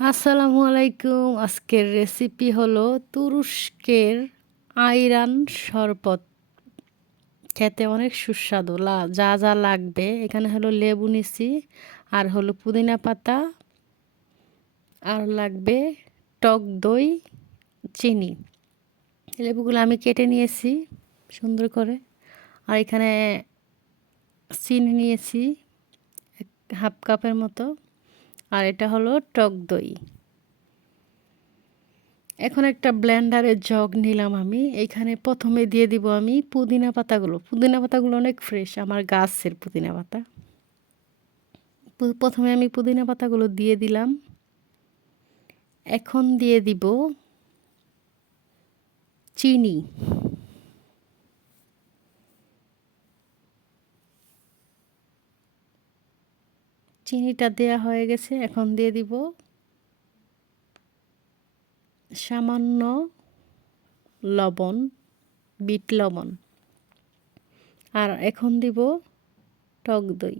আসসালামু আলাইকুম। আজকের রেসিপি হলো তুরস্কের আইরান শরবত। খেতে অনেক সুস্বাদু। যা যা লাগবে। এখানে হলো লেবু নিছি আর হলো পুদিনা পাতা, আর লাগবে টক দই, চিনি। লেবুগুলো আমি কেটে নিয়েছি সুন্দর করে। আর এখানে চিনি নিয়েছি হাফ কাপের মতো। আর এটা হলো টক দই। এখন একটা ব্লেন্ডারের জগ নিলাম আমি। এখানে প্রথমে দিয়ে দিব আমি পুদিনা পাতাগুলো। পুদিনা পাতাগুলো অনেক ফ্রেশ, আমার গাছের পুদিনা পাতা। প্রথমে আমি পুদিনা পাতাগুলো দিয়ে দিলাম। এখন দিয়ে দিব চিনি। চিনিটা দেয়া হয়ে গেছে, এখন দিয়ে দিব সামান্য লবণ, বিট লবণ। আর এখন দিব টক দই।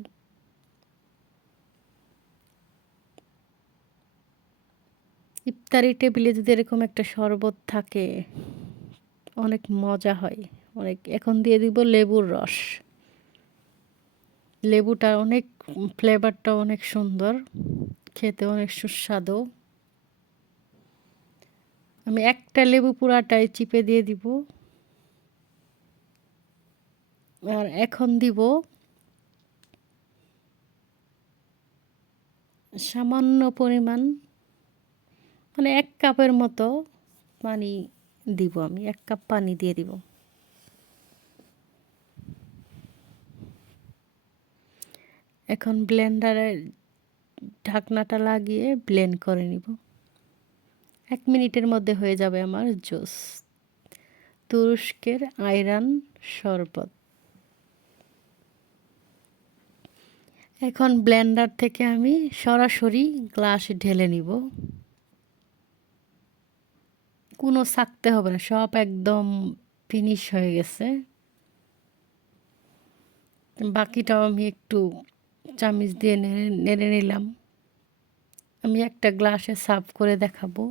ইফতারি টেবিলে যদি এরকম একটা শরবত থাকে, অনেক মজা হয়। অনেক, এখন দিয়ে দিব লেবুর রস। লেবুটা অনেক ফ্লেভারটা অনেক সুন্দর, খেতে অনেক সুস্বাদু। আমি একটা লেবু পুরাটাই চিপে দিয়ে দিব। আর এখন দিব সামান্য পরিমাণ মানে এক কাপের মতো পানি দিব আমি, এক কাপ পানি দিয়ে দিব। এখন ব্লেন্ডারের ঢাকনাটা লাগিয়ে ব্লেন্ড করে নিব। এক মিনিটের মধ্যে হয়ে যাবে আমার জুস। তুরস্কের আয়রান শরবত। এখন ব্লেন্ডার থেকে আমি সরাসরি গ্লাসে ঢেলে নিব। কোনো থাকতে হবে না, সব একদম ফিনিশ হয়ে গেছে। বাকিটাও আমি একটু চামিচ দিয়ে নেড়ে নেড়ে নিলাম। আমি একটা গ্লাসে সার্ভ করে দেখাবো।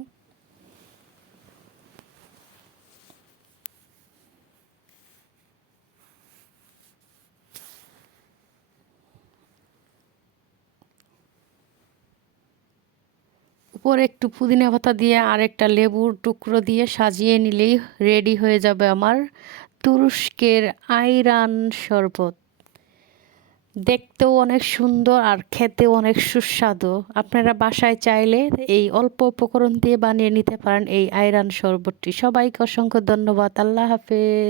উপরে একটু পুদিনা পাতা দিয়ে আর একটা লেবুর টুকরো দিয়ে সাজিয়ে নিলেই রেডি হয়ে যাবে আমার তুরস্কের আইরান শরবত। দেখতেও অনেক সুন্দর আর খেতেও অনেক সুস্বাদু। আপনারা বাসায় চাইলে এই অল্প উপকরণ দিয়ে বানিয়ে নিতে পারেন এই আয়রান শরবতটি। সবাইকে অসংখ্য ধন্যবাদ। আল্লাহ হাফেজ।